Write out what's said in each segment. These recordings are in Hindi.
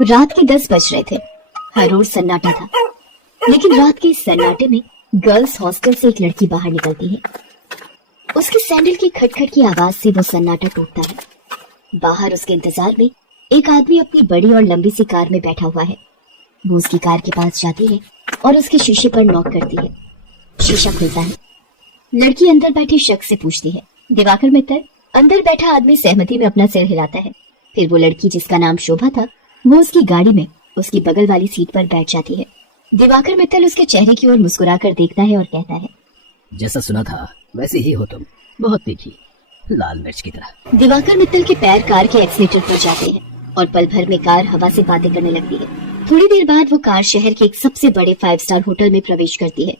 रात के 10 बज रहे थे। हर ओर सन्नाटा था, लेकिन रात के इस सन्नाटे में गर्ल्स हॉस्टल से एक लड़की बाहर निकलती है। उसके सैंडल की खटखट की आवाज से वो सन्नाटा टूटता है। बाहर उसके इंतजार में एक आदमी अपनी बड़ी और लंबी सी कार में बैठा हुआ है। वो उसकी कार के पास जाती है और उसके शीशे पर नॉक करती है। शीशा खुलता है। लड़की अंदर बैठे शख्स से पूछती है, दिवाकर मित्तल? अंदर बैठा आदमी सहमति में अपना सिर हिलाता है। फिर वो लड़की, जिसका नाम शोभा था, वो उसकी गाड़ी में उसकी बगल वाली सीट पर बैठ जाती है। दिवाकर मित्तल उसके चेहरे की ओर मुस्कुराकर देखता है और कहता है, जैसा सुना था वैसे ही हो तुम, बहुत तीखी, लाल मिर्च की तरह। दिवाकर मित्तल के पैर कार के एक्सीलेटर पर जाते हैं और पल भर में कार हवा से बातें करने लगती है। थोड़ी देर बाद वो कार शहर के एक सबसे बड़े 5 स्टार होटल में प्रवेश करती है।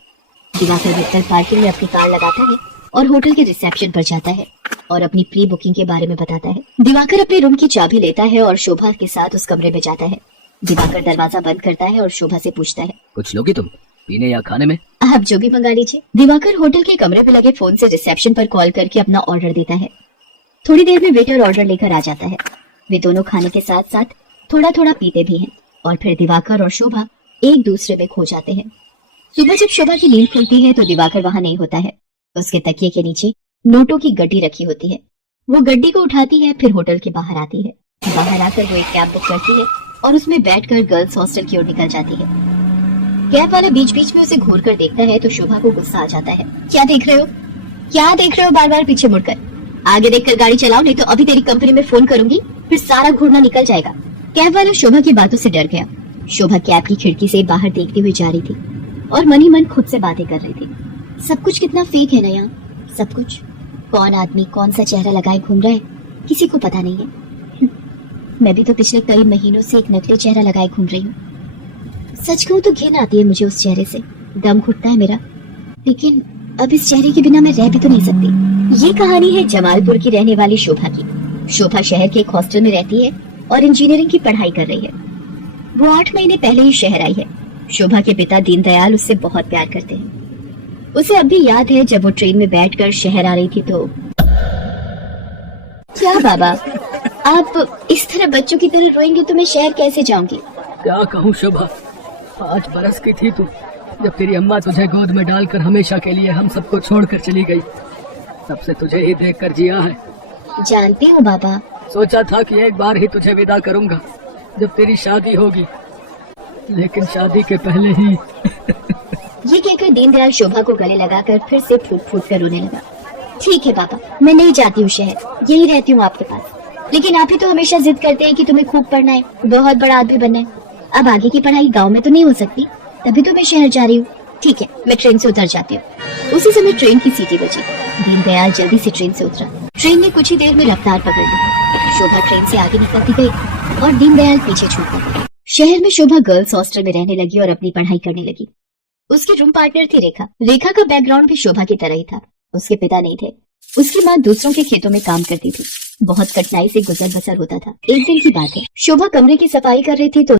दिवाकर मित्तल पार्किंग में अपनी कार लगाता है और होटल के रिसेप्शन पर जाता है और अपनी प्री बुकिंग के बारे में बताता है। दिवाकर अपने रूम की चाबी लेता है और शोभा के साथ उस कमरे में जाता है। दिवाकर दरवाजा बंद करता है और शोभा से पूछता है, कुछ लोगी तुम पीने या खाने में? आप जो भी मंगा लीजिए। दिवाकर होटल के कमरे में लगे फोन से रिसेप्शन पर कॉल करके अपना ऑर्डर देता है। थोड़ी देर में वेटर ऑर्डर लेकर आ जाता है। वे दोनों खाने के साथ साथ थोड़ा थोड़ा पीते भी हैं और फिर दिवाकर और शोभा एक दूसरे में खो जाते हैं। सुबह जब शोभा की नींद खुलती है तो दिवाकर वहां नहीं होता है। उसके तकिए के नीचे नोटों की गड्डी रखी होती है। वो गड्डी को उठाती है, फिर होटल के बाहर आती है। बाहर आकर वो एक कैब बुक करती है और उसमें बैठकर गर्ल्स हॉस्टल की ओर निकल जाती है। कैब वाला बीच बीच में उसे घूर कर देखता है तो शोभा को गुस्सा आ जाता है। क्या देख रहे हो? क्या देख रहे हो बार बार पीछे मुड़कर? आगे देखकर गाड़ी चलाओ, नहीं तो अभी तेरी कंपनी में फोन करूंगी, फिर सारा घूरना निकल जाएगा। कैब वाला शोभा की बातों से डर गया। शोभा कैब की खिड़की से बाहर देखती हुई जा रही थी और मन ही मन खुद से बातें कर रही थी। सब कुछ कितना फेक है ना यहाँ, सब कुछ। कौन आदमी कौन सा चेहरा लगाए घूम रहा है, किसी को पता नहीं है। मैं भी तो पिछले कई महीनों से एक नकली चेहरा लगाए घूम रही हूँ। सच कहूँ तो घिन आती है मुझे उस चेहरे से, दम घुटता है मेरा। लेकिन अब इस चेहरे के बिना मैं रह भी तो नहीं सकती। ये कहानी है जमालपुर की रहने वाली शोभा की। शोभा शहर के एक हॉस्टल में रहती है और इंजीनियरिंग की पढ़ाई कर रही है। वो 8 महीने पहले ही शहर आई है। शोभा के पिता दीनदयाल उससे बहुत प्यार करते हैं। उसे अब भी याद है जब वो ट्रेन में बैठकर शहर आ रही थी तो। क्या बाबा, आप इस तरह बच्चों की तरह रोएंगे तो मैं शहर कैसे जाऊंगी? क्या कहूँ शोभा, 5 बरस की थी तू जब तेरी अम्मा तुझे गोद में डालकर हमेशा के लिए हम सबको छोड़कर चली गई। तब से तुझे ही देखकर जिया है। जानती हूँ बाबा। सोचा था कि एक बार ही तुझे विदा करूंगा जब तेरी शादी होगी, लेकिन शादी के पहले ही। ये कहकर दीनदयाल शोभा को गले लगाकर फिर से फूट फूट कर रोने लगा। ठीक है बाबा, मैं नहीं जाती हूँ शहर, यही रहती हूँ आपके पास। लेकिन आप ही तो हमेशा जिद करते हैं कि तुम्हें खूब पढ़ना है, बहुत बड़ा आदमी बनना है। अब आगे की पढ़ाई गाँव में तो नहीं हो सकती, तभी तो मैं शहर जा रही हूँ। ठीक है, मैं ट्रेन से उतर जाती हूँ। उसी समय ट्रेन की सीटी बजी। दीनदयाल जल्दी से ट्रेन से उतरा। ट्रेन ने कुछ ही देर में रफ्तार पकड़ ली। शोभा ट्रेन से आगे निकलती गई और दीनदयाल पीछे छूट गया। शहर में शोभा गर्ल्स हॉस्टल में रहने लगी और अपनी पढ़ाई करने लगी। उसकी रूम पार्टनर थी रेखा। रेखा का बैकग्राउंड भी शोभा की तरह ही था। उसके पिता नहीं थे। उसकी माँ दूसरों के खेतों में काम करती थी। बहुत कठिनाई से गुजर बसर होता था। एक दिन की बात है, शोभा कमरे की सफाई कर रही थी तो